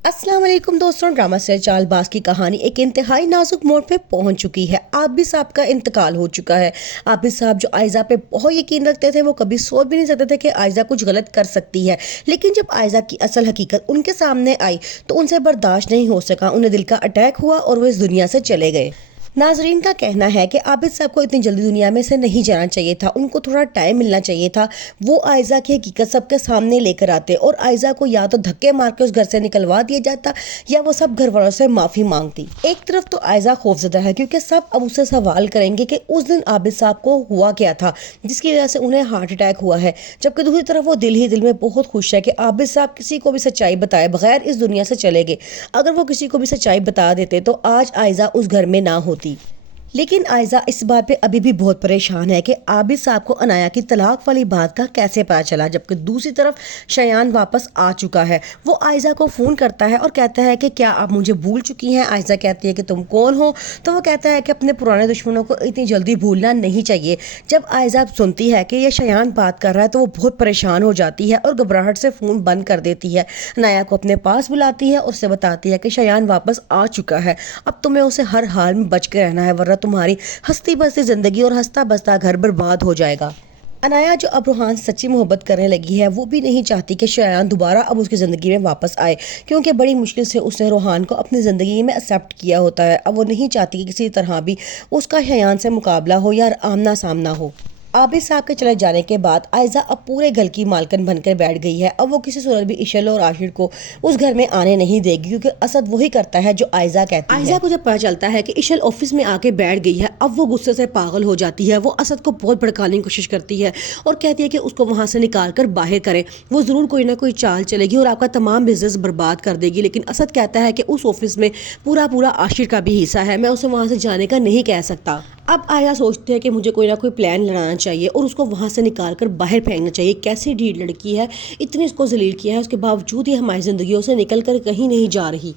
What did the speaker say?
अस्सलाम वालेकुम दोस्तों, ड्रामा से चालबाज की कहानी एक इंतहाई नाजुक मोड़ पे पहुंच चुकी है। आबिद साहब का इंतकाल हो चुका है। आबिद साहब जो आयजा पे बहुत यकीन रखते थे, वो कभी सोच भी नहीं सकते थे कि आयजा कुछ गलत कर सकती है। लेकिन जब आयजा की असल हकीकत उनके सामने आई तो उनसे बर्दाश्त नहीं हो सका। उन्हें दिल का अटैक हुआ और वो इस दुनिया से चले गए। नाजरीन का कहना है कि आबिद साहब को इतनी जल्दी दुनिया में से नहीं जाना चाहिए था, उनको थोड़ा टाइम मिलना चाहिए था। वो आयजा की हकीकत सबके सामने लेकर आते और आयजा को या तो धक्के मार के उस घर से निकलवा दिया जाता या वो सब घर वालों से माफ़ी मांगती। एक तरफ तो आयजा खौफजदा है क्योंकि सब अब उससे सवाल करेंगे कि उस दिन आबिद साहब को हुआ क्या था जिसकी वजह से उन्हें हार्ट अटैक हुआ है, जबकि दूसरी तरफ वो दिल ही दिल में बहुत खुश है कि आबिद साहब किसी को भी सच्चाई बताए बगैर इस दुनिया से चले गए। अगर वो किसी को भी सच्चाई बता देते तो आज आयजा उस घर में ना होती। लेकिन आयजा इस बात पे अभी भी बहुत परेशान है कि आबिद साहब को अनाया की तलाक वाली बात का कैसे पता चला, जबकि दूसरी तरफ शयान वापस आ चुका है। वो आयजा को फ़ोन करता है और कहता है कि क्या आप मुझे भूल चुकी हैं। आयजा कहती है कि तुम कौन हो, तो वो कहता है कि अपने पुराने दुश्मनों को इतनी जल्दी भूलना नहीं चाहिए। जब आयजा सुनती है कि ये शयान बात कर रहा है तो वो बहुत परेशान हो जाती है और घबराहट से फ़ोन बंद कर देती है। अनाया को अपने पास बुलाती है और उससे बताती है कि शयान वापस आ चुका है, अब तुम्हें उसे हर हाल में बच के रहना है वरना तुम्हारी हंसती बसती जिंदगी और हंसता बसता घर बर्बाद हो जाएगा। अनाया जो अब रूहान से सच्ची मोहब्बत करने लगी है, वो भी नहीं चाहती कि शयान दोबारा अब उसकी ज़िंदगी में वापस आए, क्योंकि बड़ी मुश्किल से उसने रूहान को अपनी ज़िंदगी में एक्सेप्ट किया होता है। अब वो नहीं चाहती कि किसी तरह भी उसका शयान से मुकाबला हो या आमना सामना हो। आबिद साहब के चले जाने के बाद आयजा अब पूरे घर की मालकिन बनकर बैठ गई है। अब वो किसी सूरत भी इशल और आशिर को उस घर में आने नहीं देगी, क्योंकि असद वही करता है जो आयजा कहती है। आयजा को जब पता चलता है कि इशल ऑफिस में आके बैठ गई है, अब वो गुस्से से पागल हो जाती है। वो असद को बहुत भड़काने की कोशिश करती है और कहती है कि उसको वहाँ से निकाल कर बाहर करे। वो ज़रूर कोई ना कोई चाल चलेगी और आपका तमाम बिजनेस बर्बाद कर देगी। लेकिन असद कहता है कि उस ऑफिस में पूरा पूरा आशिर का भी हिस्सा है, मैं उसे वहाँ से जाने का नहीं कह सकता। अब आया सोचती है कि मुझे कोई ना कोई प्लान लगाना चाहिए और उसको वहाँ से निकाल कर बाहर फेंकना चाहिए। कैसी ढीठ लड़की है, इतनी इसको जलील किया है, उसके बावजूद ही हमारी ज़िंदगियों से निकल कर कहीं नहीं जा रही।